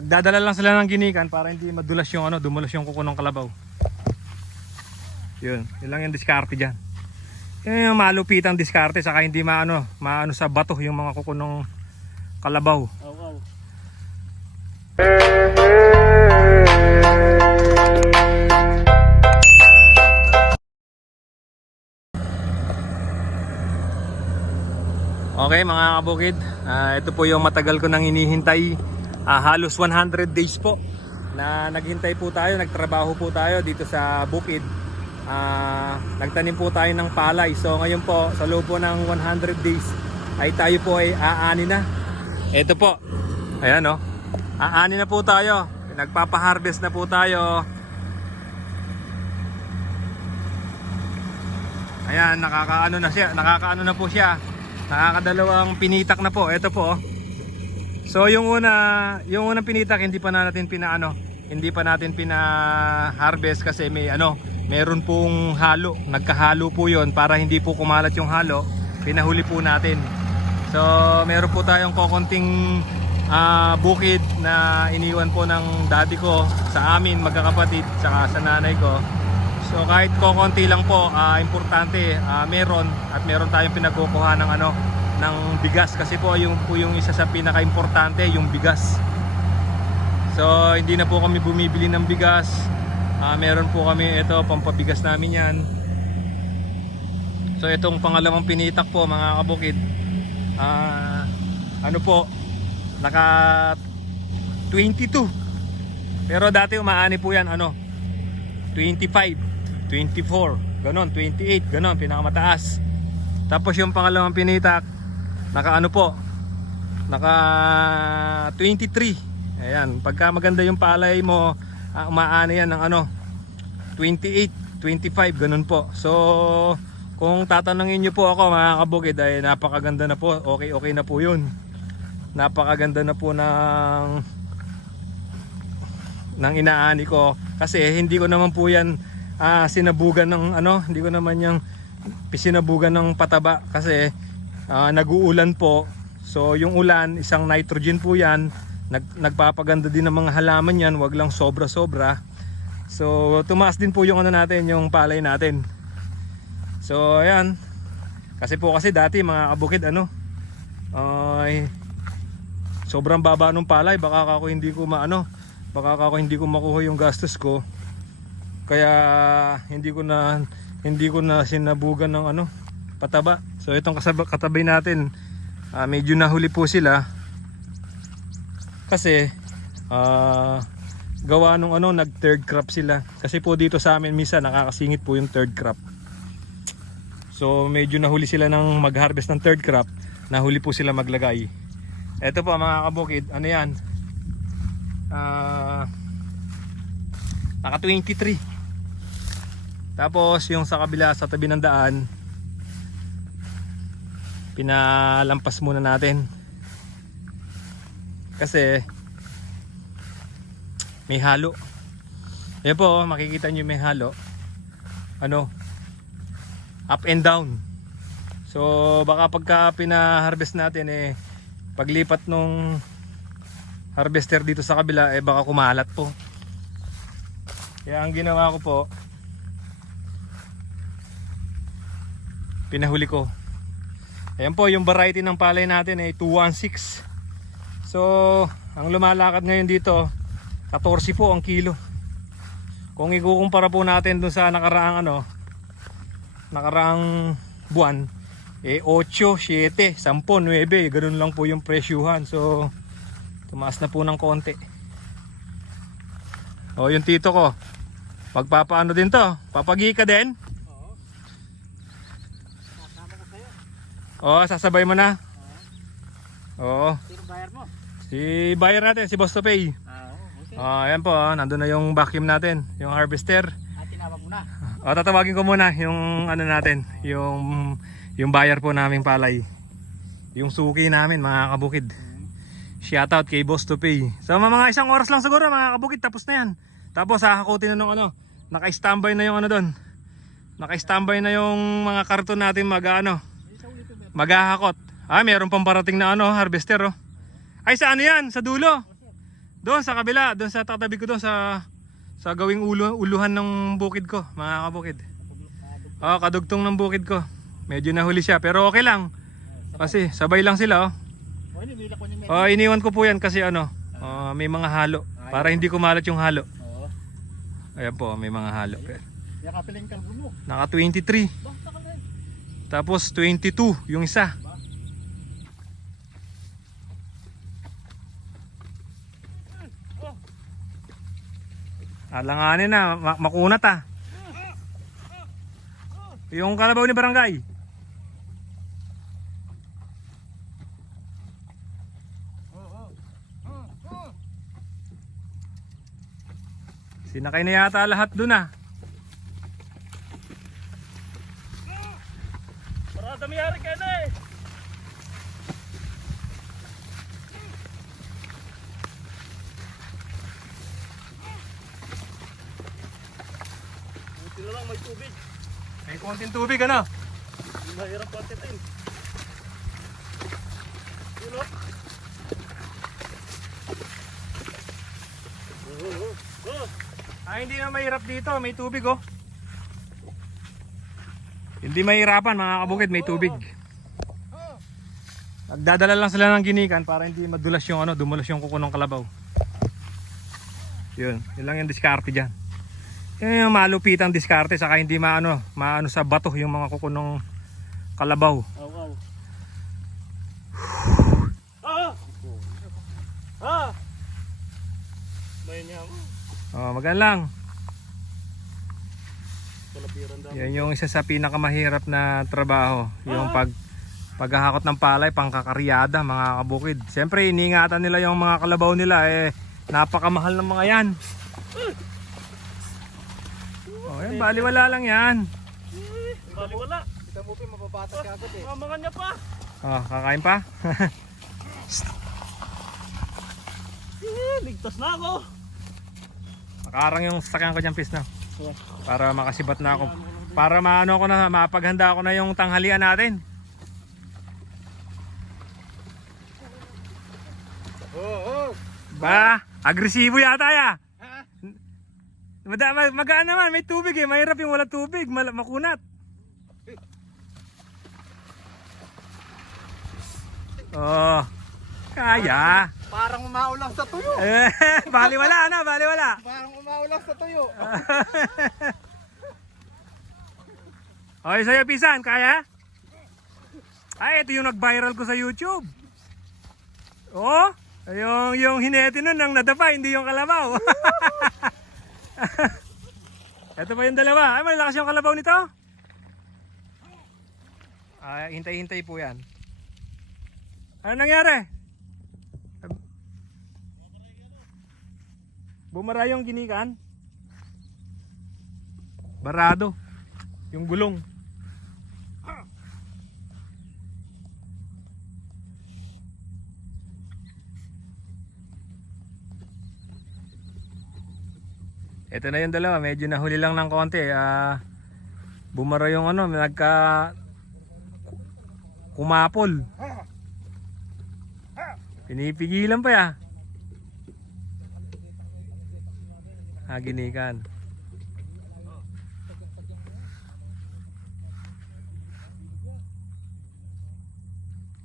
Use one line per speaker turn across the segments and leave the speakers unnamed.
Nagdadala lang sila ng ginikan para hindi madulas yung ano, dumulas yung kuko ng kalabaw. Yun, yun lang yung diskarte dyan. Yun yung malupitang diskarte saka hindi maano, maano sa bato yung mga kuko ng kalabaw.
Oo.
Okay mga kabukid, Ah, ito po yung matagal ko nang hinihintay. Ah, halos 100 days po na naghintay po tayo, nagtrabaho po tayo dito sa bukid. Ah, nagtanim po tayo ng palay. So ngayon po, sa loob po ng 100 days, ay tayo po ay aani na. Ito po, ayan o, aani na po tayo. Nagpapaharvest na po tayo. Ayan, nakakaano na siya, nakakaano na po siya. Nakakadalawang pinitak na po. Ito po. oh. So yung una, yung unang pinitak hindi pa na natin pinaano, hindi pa natin pina-harvest kasi may ano, meron pong halo. Nagkahalo po 'yon para hindi po kumalat yung halo. Pinahuli po natin. So meron po tayong kokonting ah, bukid na iniwan po ng daddy ko sa amin magkakapatid saka sa nanay ko. So kahit kokonti lang po, ah, importante ah, meron at meron tayong pinagkukuha ng ano ng bigas kasi po yung po yung isa sa pinaka-importante yung bigas. So hindi na po kami bumibili ng bigas. Ah, meron po kami ito pampabigas namin 'yan. So itong pangalawang pinitak po mga kabukid. Ah, ano po naka 22. Pero dati umaani po 'yan ano 25 24, ganon, 28, ganon, pinakamataas. Tapos yung pangalawang pinitak, naka ano po, naka 23. Ayan, pagka maganda yung palay mo, uh, umaano yan ng ano, 28, 25, ganun po. So, kung tatanungin nyo po ako mga kabukid, ay napakaganda na po, okay, okay na po yun. Napakaganda na po ng ng inaani ko kasi hindi ko naman po yan ah, sinabugan ng ano hindi ko naman yung sinabugan ng pataba kasi ah, nag-uulan po. So yung ulan isang nitrogen po yan. Nag, nagpapaganda din ng mga halaman yan. Wag lang sobra sobra so tumaas din po yung ano natin yung palay natin. So ayan. Kasi po kasi dati mga kabukid ano ay sobrang baba ng palay. Baka ako hindi ko maano baka ako hindi ko makuha yung gastos ko. Kaya hindi ko na hindi ko na sinabugan ng ano pataba so itong katabi natin ah, medyo nahuli po sila. Kasi ah, gawa nung ano nag third crop sila. Kasi po dito sa amin misa nakakasingit po yung third crop. So medyo nahuli sila ng mag harvest ng third crop nahuli po sila maglagay. Eto po mga kabukid ano yan? Ah, naka 23 tapos yung sa kabila sa tabi ng daan pinalampas muna natin. Kasi may halo. Yan po oh, makikita nyo may halo. Ano? Up and down. So baka pagka pina-harvest natin eh paglipat nung harvester dito sa kabila eh baka kumalat po. Kaya ang ginawa ko po pinahuli ko ayan po yung variety ng palay natin ay 216 so ang lumalakad ngayon dito 14 po ang kilo. Kung ikukumpara po natin dun sa nakaraang ano nakaraang buwan eh 8, 7, 10, 9 ganun lang po yung presyuhan. So tumaas na po ng konti. O yung tito ko pagpapaano din to? Papagi ka din
Oo. Kasama ko sa'yo.
O sasabay mo na oo
Sino bayar mo?
si buyer natin si Boss to Pay
Ah, oo. Okay.
o ayan po oh, nandun na yung vacuum natin yung harvester
Ah, tinawag mo na.
o tatawagin ko muna yung ano natin yung yung buyer po naming palay yung suki namin mga kabukid Shoutout kay Boss to Pay. So mga isang oras lang siguro mga kabukid tapos na yan. Tapos hahakutin na nung ano, naka-standby na yung ano doon. Naka-standby na yung mga karton natin mag ano,
Isa ulit yung meron.
Maghahakot. Ah, meron pang parating na ano, harvester oh. Ay sa ano yan? Sa dulo. Doon sa kabila, doon sa tatabi ko doon sa sa gawing ulo, uluhan ng bukid ko, mga kabukid. Oh, kadugtong ng bukid ko. Medyo nahuli siya, pero okay lang. Kasi sabay lang sila, oh.
Oh,
Oh, iniwan ko po yan kasi ano, oh, may mga halo. Para hindi kumalat yung halo. Ayan po, may mga halo. Naka 23. Tapos 22 yung isa. Alanganin na, ma- makunat ah. Yung kalabaw ni barangay. Sinakay na yata lahat dun ah. Para damiyari ka na eh.
Buti na lang may tubig.
May konting tubig ano?
Mahirap patitin. Yun o. Oh, oh.
Ah, hindi na mahirap dito, may tubig oh. Hindi mahirapan mga kabukid, may tubig. Nagdadala lang sila ng ginikan para hindi madulas yung ano, dumulas yung kuko ng kalabaw. Yun, yun lang yung diskarte dyan. Yun yung malupitang diskarte, saka hindi maano, maano sa bato yung mga kuko ng kalabaw.
Aw, aw. Ah! Ah! May niya mo.
Oh, magan lang. Yan yung isa sa pinakamahirap na trabaho, yung pag paghahakot ng palay pangkakaryada mga kabukid. Siyempre iniingatan nila yung mga kalabaw nila eh napakamahal ng mga yan. Oh, yan, baliwala lang yan.
Bali wala. Kita mo pa mababatas ka agad eh. Mamangan niya pa.
Oh, kakain pa?
Eh, ligtas na ako.
Nakarang yung sasakyan ko dyan, pis na.
Yeah.
Para makasibat na ako. Para maano ko na, mapaghanda ko na yung tanghalian natin.
Oo. Oh,
Ba, agresibo yata ya. Mag, magaan naman, may tubig eh. Mahirap yung wala tubig, mal- makunat. Oh, kaya.
Parang umaulang sa tuyo.
Eh, baliwala na, baliwala.
Parang umaulang sa tuyo.
Okay, sa'yo, Pisan, kaya? Ay, ito yung nag-viral ko sa YouTube. Oh, yung, yung hinete nun ang nadapa, hindi yung kalabaw. ito pa yung dalawa. Ay, malakas yung kalabaw nito. Ay, hintay-hintay po yan. Ano nangyari? Bumara yung ginikan? Barado. Yung gulong. Ito na yung dalawa, medyo nahuli lang ng konti. Ah, bumara yung ano, nagka kumapol. Pinipigilan pa ya. Ah, ginikan.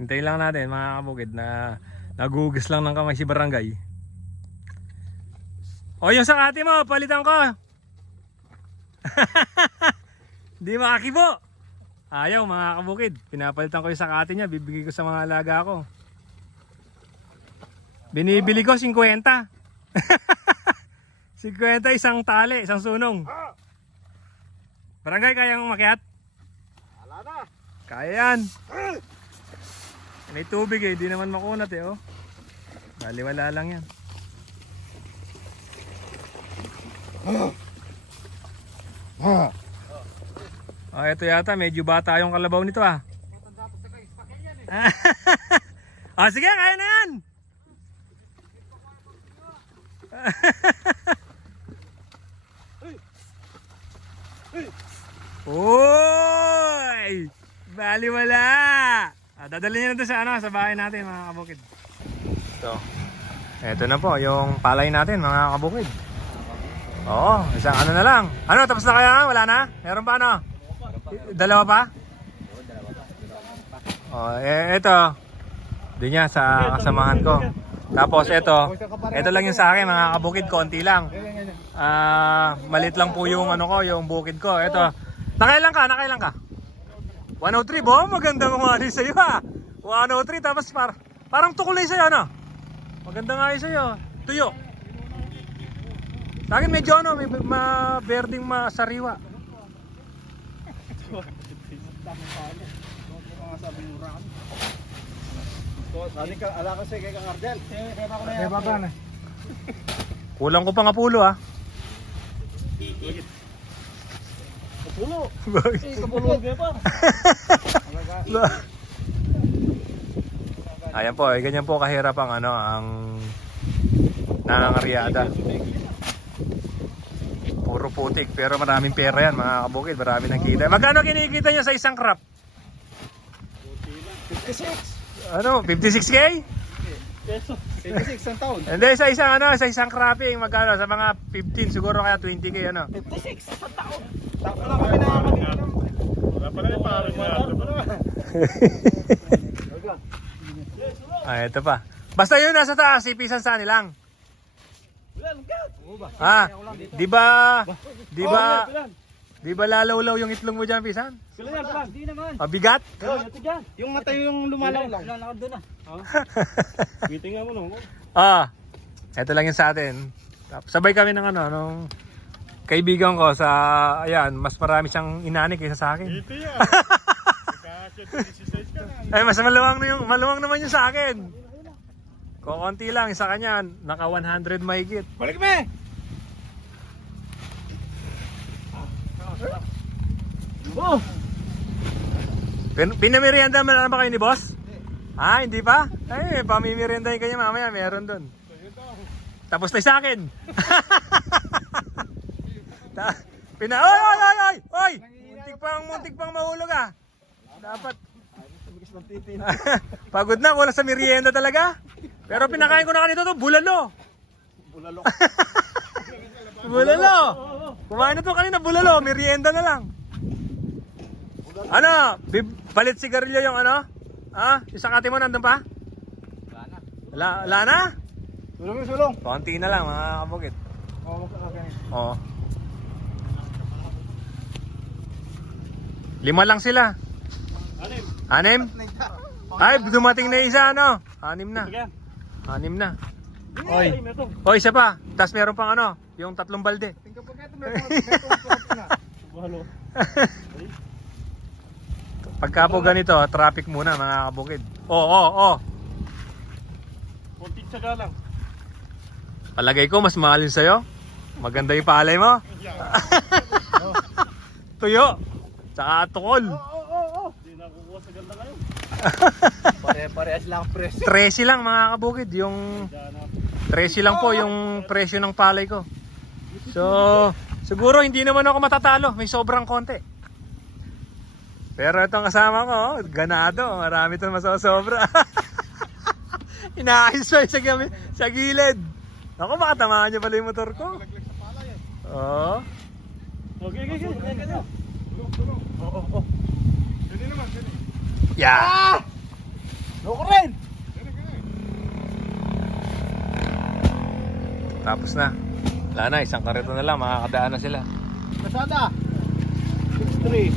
Hintayin lang natin mga kabukid na nagugas lang ng kamay si barangay. O yung sakati mo, palitan ko. Di makakibo. Ayaw mga kabukid. Pinapalitan ko yung sakati niya, bibigay ko sa mga alaga ko. Binibili ko 50. 50 isang tali, isang sunong. Barangay, kayang umakyat?
Wala na.
Kaya yan. May tubig eh, di naman makunat eh oh. Baliwala lang yan. Oh, ito yata, medyo bata yung kalabaw nito ah.
Eh.
oh, sige, kaya na yan. Uy! Baliwala! Ah, dadalhin niyo na sa ano, sa bahay natin mga kabukid. Ito. Ito na po, yung palay natin, mga kabukid. Oo, isang ano na lang. Ano, tapos na kaya? Wala na? Meron pa ano? Dalawa pa? Oh, eh, ito. Doon niya sa kasamahan ko. Tapos ito, ito lang yung sa akin, mga kabukid, konti lang. Ah, malit lang po yung ano ko, yung bukid ko. Ito. Nakailan ka? Nakailan ka? 103, bo, maganda mga ano sa'yo ha. 103, tapos par parang tukulay sa'yo, ano? Maganda nga yun sa'yo. Tuyo. Akin medyo ano, may ma berding masariwa.
Sali ka, ala ka sige kang Ardel. Kaya ba ba na?
Kulang ko pa nga pulo ah.
Kapulo. Eh, kapulo ka pa.
Ayan po, eh, ganyan po kahirap ang ano, ang nangangaryada. Puro putik, pero maraming pera yan mga kabukid, marami nang kita. Magkano kinikita nyo sa isang crop?
56.
Ano, 56k?
Peso. 56 ang taon.
Hindi, sa isang ano, sa isang cropping, magkano? Sa mga 15, siguro kaya 20k ano.
56 ang taon. Tapos na kami nakakabili ng... Wala pa rin parang
Ah, ito pa. Basta yun nasa taas, ipisan sa lang. Ah, di ba, di ba, di ba lalawlaw yung itlog mo dyan, pisan?
Sila yan, Pilan. Hindi naman. Oh, dyan. Yung mata yung lumalaw lang. Lalakad doon ah. Meeting nga mo no.
Ah, ito lang yun sa atin. Sabay kami ng ano, nung kaibigan ko sa, ayan, mas marami siyang inani kaysa sa akin.
Ito yan. Kasi 16 ka na.
Ay, mas maluwang, na yung, maluwang naman yung sa akin. Kukunti lang, sa kanya, naka 100 mahigit.
Balik me! Oh!
Pin pinamerienda mo na ba kayo ni boss? Ah, hindi pa? Ay, pamimerienda kayo mamaya, meron doon. Tapos na sa akin. Ta Pina Oy, oy, oy, oy, oy! Muntik pang muntik pang mahulog ah. Dapat pagod na, wala sa merienda talaga. Pero pinakain ko na kanito to, bulalo.
Bulalok.
Bulalo. Kumain na to kanina, bulalo, merienda na lang. Ano, bib- palit sigarilyo yung ano? Ah, yung sakati mo nandun pa? Wala, wala na?
Sulong yung sulong.
Konti na lang mga kabukit.
Oo, ganito.
Oo. Lima lang sila.
Anim.
Anim? Ay, dumating na isa ano? Anim na.
Sige.
Anim na.
Oy. Meron.
O, isa pa. Tapos meron pang ano? Yung tatlong balde.
Tingnan pa kayo, meron na. Buhalo.
Pagka po ganito, traffic muna mga kabukid. Oo, oo, oo.
Kunting tsaga lang.
Palagay ko, mas mahal yun sa'yo. Maganda yung palay mo. Tuyo. Tsaka tukol.
Oo, oo, oo. Hindi na kukuha sa ganda ngayon. Pare-parehas lang presyo.
13 lang mga kabukid. Yung 13 lang po yung presyo ng palay ko. So, siguro hindi naman ako matatalo. May sobrang konti. Pero itong kasama ko, oh, ganado. Marami itong masosobra. Inaayos pa sa, gami- sa gilid. Ako, makatamaan niya pala yung motor ko. Oo.
Okay, okay, okay. Oo, oo, oo.
Yeah.
Loko rin!
Tapos na. Wala na, isang karito na lang. Makakadaan na sila.
Masada! 6-3.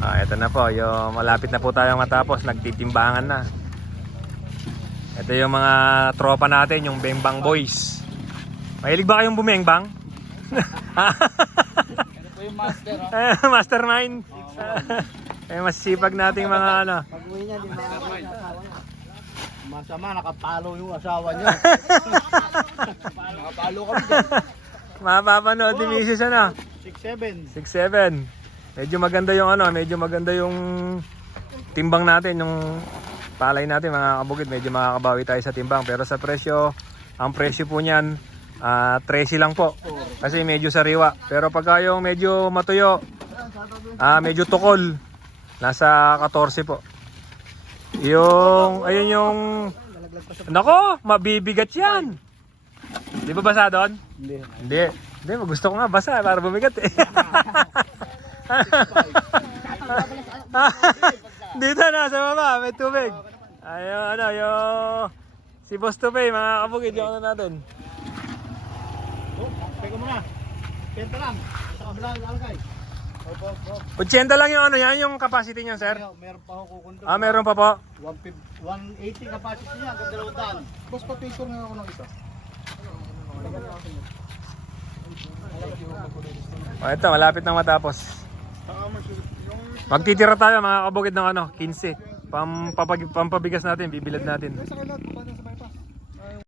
Ah, ito na po, yung malapit na po tayong matapos, nagtitimbangan na. Ito yung mga tropa natin, yung Bengbang Boys. Mahilig ba kayong bumengbang?
Yung master, ha?
Eh, Mastermind. eh, masisipag nating mga ano.
Pag-uwi niya, di niya. Masama, nakapalo yung asawa niya. nakapalo kami dyan.
Mapapanood ni Mrs. ano?
6-7.
6-7. Medyo maganda yung ano, medyo maganda yung timbang natin, yung palay natin mga kabukid. Medyo makakabawi tayo sa timbang. Pero sa presyo, ang presyo po niyan, ah 13 lang po. Kasi medyo sariwa. Pero pagka yung medyo matuyo, ah medyo tukol, nasa 14 po. Yung, ayun yung, nako, mabibigat yan. Di ba basa doon?
Hindi.
Hindi. Hindi, gusto ko nga basa para bumigat eh. Dito na sa baba, may tubig. Ayun, ano, yung si Boss Tupay, mga kabugid, yung ano natin.
Oh, teka muna. Kenta lang. Sa kabila lalagay. Opo, opo.
80 lang yung ano yan, yung capacity niya, sir.
Meron, meron pa ako kukundo.
Ah, meron pa po.
150 180 capacity niya, hanggang dalawang daan. Boss, pa-picture nga ako ng isa.
O, ito, malapit na matapos. Magtitira tayo mga kabugid ng ano, 15. Pam, papag, pampabigas natin, bibilad natin.
Sa kanila,